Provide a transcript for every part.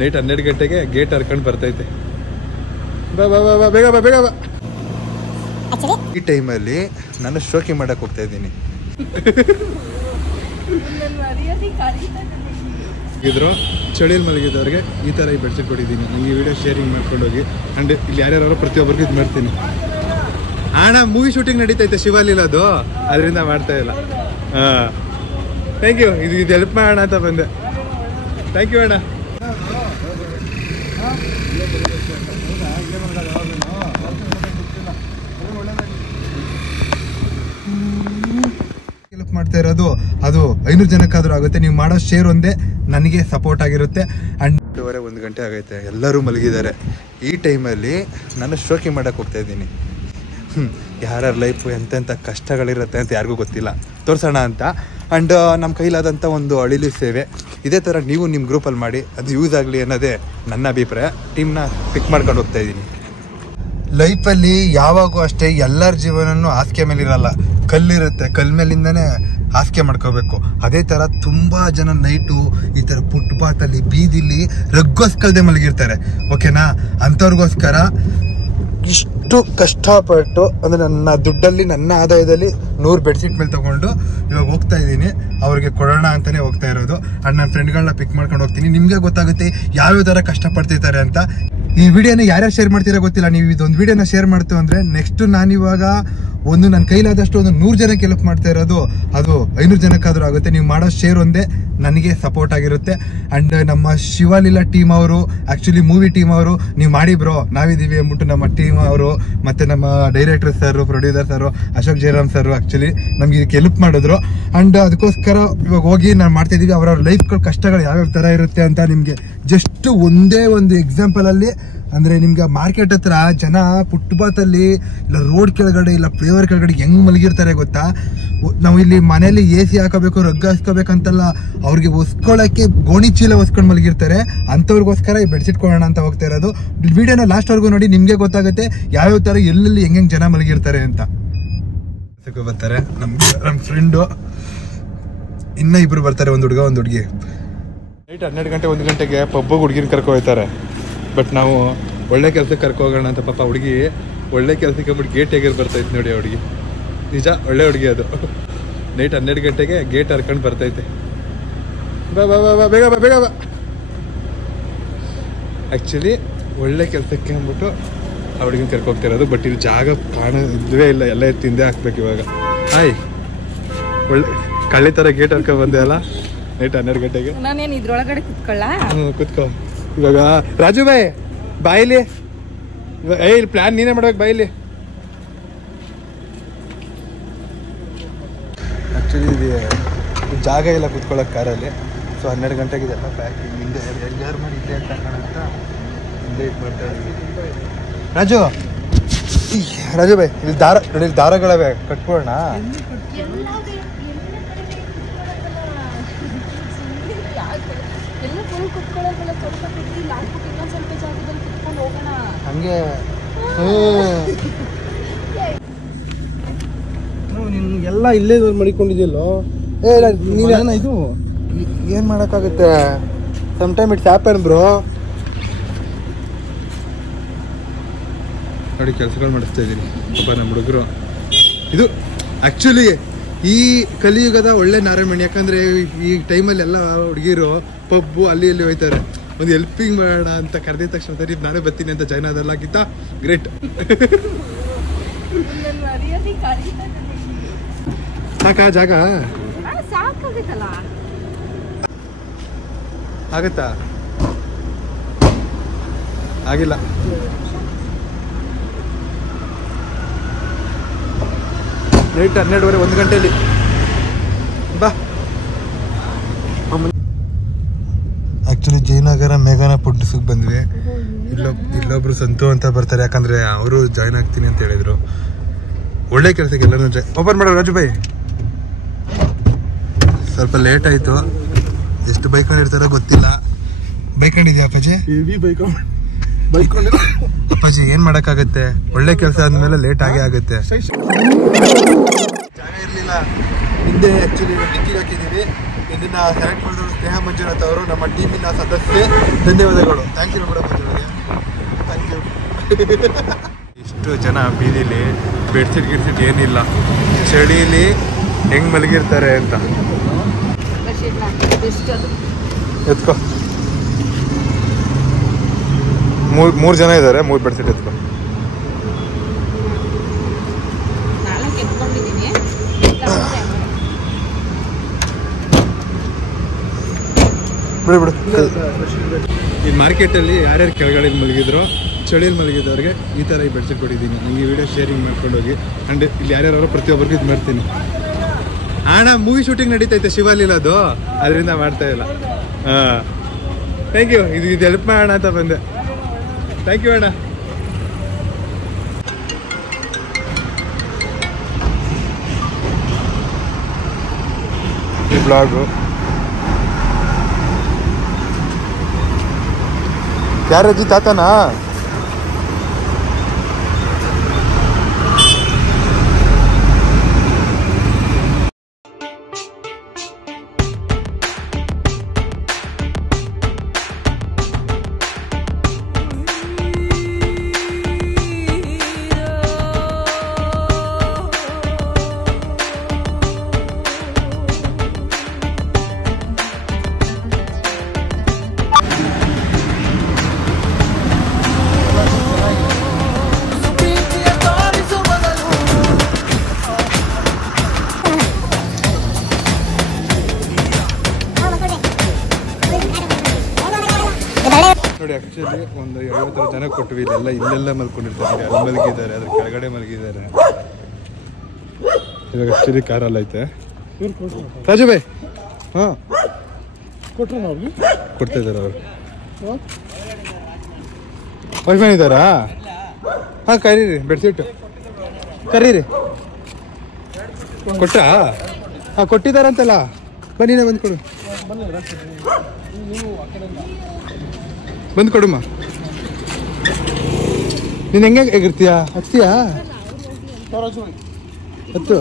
Night 12 ಗಂಟೆಗೆ gate ಹರ್ಕೊಂಡು ಬರ್ತೈತೆ. ಬಾ ಬಾ ಬಾ ಬೇಗ ಬಾ ಬೇಗ ಬಾ. ಈ ಟೈಮಲ್ಲಿ ನಾನು ಶೋಕಿ ಮಾಡಕ್ಕೆ ಹೋಗ್ತಾ ಇದ್ದೀನಿ. ಇದ್ರು ಚಳಿಯಲ್ಲಿ ಮಲಗಿದ್ದವ್ರಿಗೆ ಈ ಥರ ಈ ಬೆಡ್ಶೀಟ್ ಕೊಟ್ಟಿದ್ದೀನಿ. ನಿಮಗೆ ವಿಡಿಯೋ ಶೇರಿಂಗ್ ಮಾಡ್ಕೊಂಡು ಹೋಗಿ. ಆ್ಯಂಡ್ ಇಲ್ಲಿ ಯಾರ್ಯಾರು ಪ್ರತಿಯೊಬ್ಬರಿಗೂ ಇದು ಮಾಡ್ತೀನಿ. ಅಣ್ಣ ಮೂವಿ ಶೂಟಿಂಗ್ ನಡೀತೈತೆ ಶಿವಾಲಿಲ್ಲ ಅದು, ಅದರಿಂದ ಮಾಡ್ತಾ ಇಲ್ಲ. ಹಾಂ ಥ್ಯಾಂಕ್ ಯು. ಇದು ಹೆಲ್ಪ್ ಮಾಡೋಣ ಅಂತ ಬಂದೆ. ಥ್ಯಾಂಕ್ ಯು ಅಣ್ಣ. ಹೆಲ್ಪ್ ಮಾಡ್ತಾ ಇರೋದು ಅದು 500 ಜನಕ್ಕಾದ್ರೂ ಆಗುತ್ತೆ. ನೀವು ಮಾಡೋ ಶೇರ್ ಒಂದೇ ನನಗೆ ಸಪೋರ್ಟ್ ಆಗಿರುತ್ತೆ. ಆ್ಯಂಡ್ 1 ಗಂಟೆ ಆಗೈತೆ, ಎಲ್ಲರೂ ಮಲಗಿದ್ದಾರೆ. ಈ ಟೈಮಲ್ಲಿ ನಾನು ಶೋಕಿ ಮಾಡಕ್ಕೆ ಹೋಗ್ತಾ ಇದ್ದೀನಿ. ಯಾರ್ಯಾರ ಲೈಫು ಎಂತೆಂಥ ಕಷ್ಟಗಳಿರುತ್ತೆ ಅಂತ ಯಾರಿಗೂ ಗೊತ್ತಿಲ್ಲ, ತೋರಿಸೋಣ ಅಂತ. ಆ್ಯಂಡ್ ನಮ್ಮ ಕೈಲಾದಂಥ ಒಂದು ಅಳಿಲು ಸೇವೆ ಇದೇ ಥರ ನೀವು ನಿಮ್ಮ ಗ್ರೂಪಲ್ಲಿ ಮಾಡಿ, ಅದು ಯೂಸ್ ಆಗಲಿ ಅನ್ನೋದೇ ನನ್ನ ಅಭಿಪ್ರಾಯ. ಟೀಮ್ನ ಪಿಕ್ ಮಾಡ್ಕೊಂಡು ಹೋಗ್ತಾ ಇದ್ದೀನಿ. ಲೈಫಲ್ಲಿ ಯಾವಾಗೂ ಅಷ್ಟೇ ಎಲ್ಲರ ಜೀವನನೂ ಹಾಸಿಗೆ ಮೇಲೆ ಇರಲ್ಲ, ಕಲ್ಲಿರುತ್ತೆ. ಕಲ್ ಮೇಲಿಂದನೇ ಹಾಸಿಗೆ ಮಾಡ್ಕೋಬೇಕು. ಅದೇ ಥರ ತುಂಬ ಜನ ನೈಟು ಈ ಥರ ಫುಟ್ಪಾತಲ್ಲಿ ಬೀದಿಲಿ ರಗ್ಗೋಸ್ಕಲ್ದೆ ಮಲಗಿರ್ತಾರೆ. ಓಕೆನಾ? ಅಂಥವ್ರಿಗೋಸ್ಕರ ಇಷ್ಟು ಕಷ್ಟಪಟ್ಟು ಅಂದರೆ ನನ್ನ ದುಡ್ಡಲ್ಲಿ, ನನ್ನ ಆದಾಯದಲ್ಲಿ 100 ಬೆಡ್ಶೀಟ್ ಮೇಲೆ ತೊಗೊಂಡು ಇವಾಗ ಹೋಗ್ತಾ ಇದ್ದೀನಿ. ಅವ್ರಿಗೆ ಕೊಡೋಣ ಅಂತಲೇ ಹೋಗ್ತಾ ಇರೋದು. ಆ್ಯಂಡ್ ನನ್ನ ಫ್ರೆಂಡ್ಗಳನ್ನ ಪಿಕ್ ಮಾಡ್ಕೊಂಡು ಹೋಗ್ತೀನಿ. ನಿಮಗೆ ಗೊತ್ತಾಗುತ್ತೆ ಯಾವ್ಯಾವ ಥರ ಕಷ್ಟಪಡ್ತಿರ್ತಾರೆ ಅಂತ. ಈ ವಿಡಿಯೋನ ಯಾರ್ಯಾರು ಶೇರ್ ಮಾಡ್ತೀರಾ ಗೊತ್ತಿಲ್ಲ. ನೀವು ಇದೊಂದು ವಿಡಿಯೋನ ಶೇರ್ ಮಾಡ್ತು ಅಂದರೆ ನೆಕ್ಸ್ಟ್ ನಾನಿವಾಗ ನನ್ನ ಕೈಲಾದಷ್ಟು 100 ಜನಕ್ಕೆ ಹೆಲ್ಪ್ ಮಾಡ್ತಾ ಇರೋದು ಅದು 500 ಜನಕ್ಕಾದ್ರೂ ಆಗುತ್ತೆ. ನೀವು ಮಾಡೋ ಶೇರ್ ಒಂದೇ ನನಗೆ ಸಪೋರ್ಟ್ ಆಗಿರುತ್ತೆ. ಆ್ಯಂಡ್ ನಮ್ಮ ಶಿವಾಲೀಲಾ ಟೀಮ್ ಅವರು, ಆ್ಯಕ್ಚುಲಿ ಮೂವಿ ಟೀಮ್ ಅವರು, ನೀವು ಮಾಡಿ ಬ್ರೋ ನಾವಿದ್ದೀವಿ ಅಂದ್ಬಿಟ್ಟು ನಮ್ಮ ಟೀಮ್ ಅವರು ಮತ್ತು ನಮ್ಮ director sir, producer sir, Ashok Jayaram sir actually ನಮ್ಗೆ ಇದಕ್ಕೆ ಹೆಲ್ಪ್ ಮಾಡಿದ್ರು. ಆ್ಯಂಡ್ ಅದಕ್ಕೋಸ್ಕರ ಇವಾಗ ಹೋಗಿ ನಾನು ಮಾಡ್ತಾಯಿದ್ದೀವಿ. ಅವರವ್ರ ಲೈಫ್ಗಳ ಕಷ್ಟಗಳು ಯಾವ್ಯಾವ ಥರ ಇರುತ್ತೆ ಅಂತ ನಿಮಗೆ ಜಸ್ಟ್ ಒಂದೇ ಒಂದು ಎಕ್ಸಾಂಪಲಲ್ಲಿ ಅಂದರೆ ನಿಮ್ಗೆ ಮಾರ್ಕೆಟ್ ಹತ್ರ ಜನ ಫುಟ್ಪಾತಲ್ಲಿ ಇಲ್ಲ ರೋಡ್ ಕೆಳಗಡೆ ಇಲ್ಲ ಫ್ಲೇವರ್ ಕೆಳಗಡೆ ಹೆಂಗೆ ಮಲಗಿರ್ತಾರೆ ಗೊತ್ತಾ? ನಾವು ಇಲ್ಲಿ ಮನೇಲಿ AC ಹಾಕೋಬೇಕು, ರಗ್ಗ ಹಾಸ್ಕೋಬೇಕಂತಲ್ಲ, ಅವ್ರಿಗೆ ಹೊಸ್ಕೊಳ್ಳೋಕ್ಕೆ ಗೋಣಿ ಚೀಲ ಹೊಸ್ಕೊಂಡು ಮಲಗಿರ್ತಾರೆ. ಅಂಥವ್ರಿಗೋಸ್ಕರ ಈ ಬೆಡ್ಶೀಟ್ ಕೊಡೋಣ ಅಂತ ಹೋಗ್ತಾ ಇರೋದು. ವಿಡಿಯೋನ ಲಾಸ್ಟ್ವರೆಗೂ ನೋಡಿ, ನಿಮಗೆ ಗೊತ್ತಾಗುತ್ತೆ ಯಾವ್ಯಾವ ಥರ ಎಲ್ಲೆಲ್ಲಿ ಹೆಂಗೆ ಜನ ಮಲಗಿರ್ತಾರೆ ಅಂತ. ಬರ್ತಾರೆ ನಮ್ಮ ಫ್ರೆಂಡು, ಇನ್ನೂ ಇಬ್ಬರು ಬರ್ತಾರೆ, ಒಂದು ಹುಡುಗ ಒಂದು ಹುಡುಗಿ. ನೈಟ್ 12 ಗಂಟೆ 1 ಗಂಟೆಗೆ ಪಬ್ಬಿಗೆ ಹುಡುಗಿನ ಕರ್ಕೊ ಹೋಗ್ತಾರೆ. ಬಟ್ ನಾವು ಒಳ್ಳೆ ಕೆಲಸಕ್ಕೆ ಕರ್ಕೊ ಹೋಗೋಣ ಅಂತ ಪಾಪ ಹುಡುಗಿ ಒಳ್ಳೆ ಕೆಲಸಕ್ಕೆ ಬಿಟ್ಟು ಗೇಟ್ ಹೇಗೆ ಬರ್ತೈತೆ ನೋಡಿ. ಆ ಹುಡುಗಿ ನಿಜ ಒಳ್ಳೆ ಹುಡುಗಿ. ಅದು ನೈಟ್ 12 ಗಂಟೆಗೆ ಗೇಟ್ ಹರ್ಕೊಂಡು ಬರ್ತೈತೆ. ಬಾ ಬಾ ಬಾ ಬೇಗ ಬಾ ಬೇಗ ಬಾ. ಆ್ಯಕ್ಚುಲಿ ಒಳ್ಳೆ ಕೆಲಸಕ್ಕೆ ಅಂದ್ಬಿಟ್ಟು ಆ ಹುಡುಗಿನ ಕರ್ಕೋಗ್ತಿರೋದು. ಬಟ್ ಇಲ್ಲಿ ಜಾಗ ಕಾಣೋದೇ ಇಲ್ಲ, ಎಲ್ಲ ತಿಂದೇ ಹಾಕ್ಬೇಕು ಇವಾಗ. ಹಾಯ್, ಒಳ್ಳೆ ಕಳ್ಳಿ ಥರ ಗೇಟ್ ಹರ್ಕೊಂಡು ಬಂದೆ ಅಲ್ಲ ನೈಟ್ 12 ಗಂಟೆಗೆ. ನಾನೇನು ಇದ್ರೊಳಗಡೆ ಕುತ್ಕೊಳ್ಳ? ಕುತ್ಕೋ. ಇವಾಗ ರಾಜು ಬಾಯ್ ಬಾಯಿಲಿ, ಇಲ್ಲಿ ಪ್ಲಾನ್ ನೀನೇ ಮಾಡ್ಬೇಕು ಬಾಯಿಲಿ. ಆ್ಯಕ್ಚುಲಿ ಇದು ಜಾಗ ಇಲ್ಲ ಕುತ್ಕೊಳ್ಳೋಕೆ ಕಾರಲ್ಲಿ. ಸೊ 12 ಗಂಟೆಗೆ ಇದೆಲ್ಲ ಪ್ಯಾಕಿಂಗ್ ಹಿಂದೆ ಎಲ್ಲಾರು ಮಾಡಿ ಇಲ್ಲೇ ಅಂತ ಕಾಣುತ್ತ ಹಿಂದೆ ಇದು ಮಾಡ್ತಾ ಇದ್ದೀವಿ. ರಾಜು ಬಾಯ್ ಇಲ್ಲಿ ಇಲ್ಲಿ ದಾರಗಳವೆ ಕಟ್ಕೊಳ್ಳೋಣ. ಹಂಗೆ ಎಲ್ಲ ಇಲ್ಲೇ ಮಡಿಕೊಂಡಿದ್ಯಲ್ಲೋ. ಇದು ಏನು ಮಾಡೋಕ್ಕಾಗುತ್ತೆ? Some time it's happen bro. ನೋಡಿ ಕೆಲಸಗಳು ಮಾಡಿಸ್ತಾ ಇದ್ದೀನಿ ಪಾಪ ನಮ್ಮ ಹುಡುಗರು. ಇದು ಆ್ಯಕ್ಚುಲಿ ಈ ಕಲಿಯುಗದ ಒಳ್ಳೆ ನಾರಾಯಣಮಣಿ. ಯಾಕಂದರೆ ಈ ಟೈಮಲ್ಲಿ ಎಲ್ಲ ಹುಡುಗಿರು ಪಬ್ಬು ಅಲ್ಲಿ ಇಲ್ಲಿ ಹೋಯ್ತಾರೆ. ಒಂದು ಹೆಲ್ಪಿಂಗ್ ಮಾಡೋಣ ಅಂತ ಕರೆದಿದ ತಕ್ಷಣ ಸರಿ ನಾನೇ ಬರ್ತೀನಿ ಅಂತ ಜಾಯ್ನ್ ಆದಲ್ಲಾಗಿತ್ತ. ಗ್ರೇಟ್. ಸಾಕಾ ಜಾಗ? ಆಗತ್ತಾ? ಆಗಿಲ್ಲ. ನೈಟ್ 12:30 1 ಗಂಟೆಯಲ್ಲಿ ಬಾ. ಆ್ಯಕ್ಚುಲಿ ಜಯನಗರ ಮೇಘನ ಪುಡ್ಸಕ್ಕೆ ಬಂದ್ವಿ. ಇಲ್ಲೊಬ್ರು ಸಂತು ಅಂತ ಬರ್ತಾರೆ, ಯಾಕಂದರೆ ಅವರು ಜಾಯ್ನ್ ಆಗ್ತೀನಿ ಅಂತ ಹೇಳಿದರು. ಒಳ್ಳೆ ಕೆಲಸಕ್ಕೆ ಎಲ್ಲರೂ ಓಪನ್ ಮಾಡೋ. ರಾಜು ಬಾಯ್ ಸ್ವಲ್ಪ ಲೇಟ್ ಆಯಿತು. ಎಷ್ಟು ಬೈಕೊಂಡಿರ್ತಾರೋ ಗೊತ್ತಿಲ್ಲ. ಬೈಕೊಂಡಿದ್ಯಾ ಅಪ್ಪಾಜಿ? ಅಪ್ಪಾಜಿ ಏನು ಮಾಡೋಕ್ಕಾಗತ್ತೆ, ಒಳ್ಳೆ ಕೆಲಸ ಆದಮೇಲೆ ಲೇಟ್ ಆಗೇ ಆಗುತ್ತೆ. ಜಾಗ ಇರಲಿಲ್ಲ ಹಿಂದೆ. ಆ್ಯಕ್ಚುಲಿ ಡಿಕ್ಕಿಗೆ ಹಾಕಿದ್ದೀವಿ. ಇದನ್ನು ಸೆಲೆಕ್ಟ್ ಮಾಡಿದ್ರು ಸ್ನೇಹ ಮಂಜುನಾಥ್ ಅವರು ನಮ್ಮ ಟೀಮಿನ ಸದಸ್ಯೆ. ಧನ್ಯವಾದಗಳು. Thank you madam Manjunath, thank you. ಇಷ್ಟು ಜನ ಬೀದಿಲಿ ಬೆಡ್ಶೀಟ್ ಗಿಡ್ಶೀಟ್ ಏನಿಲ್ಲ, ಚಳಿಲಿ ಹೆಂಗೆ ಮಲಗಿರ್ತಾರೆ ಅಂತ. ಎತ್ಕೋ, ಮೂರು ಜನ ಇದ್ದಾರೆ, 3 ಬೆಡ್ಶೀಟ್ ಎತ್ಕೋ. ಬಿಡು ಬಿಡು. ಈ ಮಾರ್ಕೆಟಲ್ಲಿ ಯಾರ್ಯಾರು ಕೆಳಗಡೆ ಮಲಗಿದ್ರು, ಚಳಿಯಲ್ಲಿ ಮಲಗಿದವ್ರಿಗೆ ಈ ಥರ ಈ ಬೆಡ್ಶೀಟ್ ಕೊಟ್ಟಿದ್ದೀನಿ. ನಿಮಗೆ ವಿಡಿಯೋ ಶೇರಿಂಗ್ ಮಾಡ್ಕೊಂಡೋಗಿ. ಆ್ಯಂಡ್ ಇಲ್ಲಿ ಯಾರ್ಯಾರು ಪ್ರತಿಯೊಬ್ಬರಿಗೂ ಇದು ಮಾಡ್ತೀನಿ. ಅಣ್ಣ ಮೂವಿ ಶೂಟಿಂಗ್ ನಡೀತೈತೆ ಶಿವಾಲಿಲ್ಲ, ಅದು ಅದರಿಂದ ಮಾಡ್ತಾ ಇಲ್ಲ. ಹಾಂ, ಥ್ಯಾಂಕ್ ಯು. ಇದು ಹೆಲ್ಪ್ ಮಾಡೋಣ ಅಂತ ಬಂದೆ. ಥ್ಯಾಂಕ್ ಯು ಅಣ್ಣ. ಈ ಬ್ಲಾಗು ಯಾರಜ್ಜಿ ತಾತನಾ? ನೋಡಿ, ಆ್ಯಕ್ಚುಲಿ ಒಂದು 50 ಜನ ಕೊಟ್ವಿ. ಇಲ್ಲೆಲ್ಲ ಮಲ್ಕೊಂಡಿರ್ತಾರೆ, ಅಲ್ಲಿ ಮಲಗಿದ್ದಾರೆ, ಅದ್ರ ಕೆಳಗಡೆ ಮಲಗಿದ್ದಾರೆ. ಇವಾಗ ಆ್ಯಕ್ಚುಲಿ ಕಾರಲ್ಲಿ ಐತೆ. ರಾಜು ಭಾಯ್, ಹಾಂ ಕೊಡ್ತಾ ಇದ್ದಾರೆ ಅವರು. ವಾಚ್ಮ್ಯಾನ್ ಇದ್ದಾರಾ? ಹಾಂ, ಕರೀರಿ, ಬೆಡ್ಶೀಟು ಕರೀರಿ. ಕೊಟ್ರಾ? ಹಾಂ, ಕೊಟ್ಟಿದ್ದಾರಂತಲ್ಲ. ಬನ್ನಿನೇ ಬಂದು ಕೊಡು, ಬಂದು ಕೊಡುಮ್ಮ. ನೀನು ಹೆಂಗೆ ಹೇಗಿರ್ತೀಯಾ? ಹತ್ತೀಯಾ? ಹತ್ತು.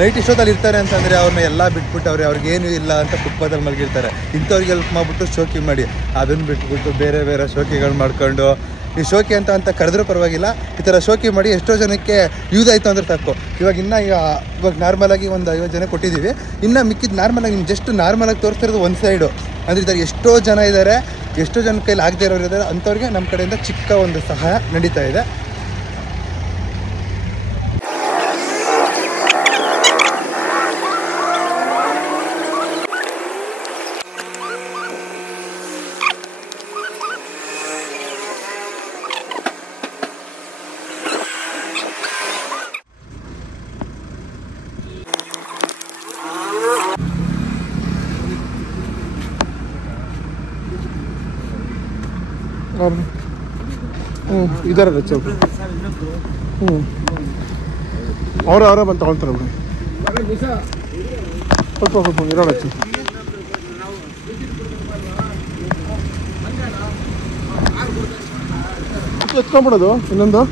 ನೈಟ್ ಇಷ್ಟೊತ್ತಲ್ಲಿ ಇರ್ತಾರೆ ಅಂತಂದರೆ ಅವ್ರನ್ನ ಎಲ್ಲ ಬಿಟ್ಬಿಟ್ಟು ಅವ್ರಿಗೇನು ಇಲ್ಲ ಅಂತ ಫುಟ್ಪಾತಲ್ಲಿ ಮಲಗಿರ್ತಾರೆ. ಇಂಥವ್ರಿಗೆ ಹೆಲ್ಪ್ ಮಾಡಿಬಿಟ್ಟು ಶೋಕಿ ಮಾಡಿ, ಅದನ್ನು ಬಿಟ್ಬಿಟ್ಟು ಬೇರೆ ಬೇರೆ ಶೋಕಿಗಳು ಮಾಡ್ಕೊಂಡು, ಈ ಶೋಕಿ ಅಂತ ಕರೆದ್ರೂ ಪರವಾಗಿಲ್ಲ, ಈ ಥರ ಶೋಕಿ ಮಾಡಿ ಎಷ್ಟೋ ಜನಕ್ಕೆ ಯೂಸ್ ಆಯಿತು ಅಂದ್ರೆ ಸಾಕು. ಇವಾಗ ನಾರ್ಮಲಾಗಿ ಒಂದು 50 ಜನ ಕೊಟ್ಟಿದ್ದೀವಿ. ಇನ್ನು ಮಿಕ್ಕಿದ್ದು ನಾರ್ಮಲಾಗಿ ನಿಮ್ಗೆ ಜಸ್ಟ್ ನಾರ್ಮಲಾಗಿ ತೋರಿಸ್ತಿರೋದು ಒಂದು ಸೈಡು. ಅಂದರೆ ಇದ್ದಾರೆ ಎಷ್ಟೋ ಜನ ಇದ್ದಾರೆ, ಎಷ್ಟೋ ಜನ ಕೈಲಿ ಆಗದೆ ಇರೋರು ಇದ್ದಾರೆ. ಅಂಥವ್ರಿಗೆ ನಮ್ಮ ಕಡೆಯಿಂದ ಚಿಕ್ಕ ಒಂದು ಸಹಾಯ ನಡೀತಾ ಇದೆ. ಇದಾರೆ ಚೌಕ. ಅವರೇ ಬಂದು ತಗೊಳ್ತಾರೆ ಬಿಡಿ. ಸ್ವಲ್ಪ ಇರೋಣ. ಎತ್ಕೊಂಡ್ಬಿಡೋದು ಇನ್ನೊಂದು.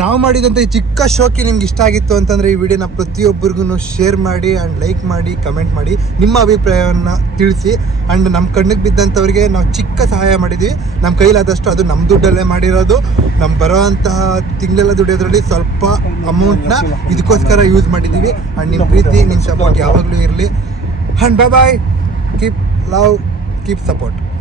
ನಾವು ಮಾಡಿದಂಥ ಈ ಚಿಕ್ಕ ಶೋಕಿ ನಿಮ್ಗೆ ಇಷ್ಟ ಆಗಿತ್ತು ಅಂತಂದರೆ ಈ ವಿಡಿಯೋನ ಪ್ರತಿಯೊಬ್ಬರಿಗೂ ಶೇರ್ ಮಾಡಿ ಆ್ಯಂಡ್ ಲೈಕ್ ಮಾಡಿ, ಕಮೆಂಟ್ ಮಾಡಿ, ನಿಮ್ಮ ಅಭಿಪ್ರಾಯವನ್ನು ತಿಳಿಸಿ. ಆ್ಯಂಡ್ ನಮ್ಮ ಕಣ್ಣಿಗೆ ಬಿದ್ದಂಥವ್ರಿಗೆ ನಾವು ಚಿಕ್ಕ ಸಹಾಯ ಮಾಡಿದ್ವಿ, ನಮ್ಮ ಕೈಲಾದಷ್ಟು. ಅದು ನಮ್ಮ ದುಡ್ಡಲ್ಲೇ ಮಾಡಿರೋದು. ನಮ್ಮ ಬರೋವಂತಹ ತಿಂಗಳೆಲ್ಲ ದುಡಿಯೋದ್ರಲ್ಲಿ ಸ್ವಲ್ಪ ಅಮೌಂಟ್ನ ಇದಕ್ಕೋಸ್ಕರ ಯೂಸ್ ಮಾಡಿದ್ದೀವಿ. ಆ್ಯಂಡ್ ನಿಮ್ಮ ಪ್ರೀತಿ, ನಿಮ್ಮ ಸಪೋರ್ಟ್ ಯಾವಾಗಲೂ ಇರಲಿ. And bye, keep love. Keep support.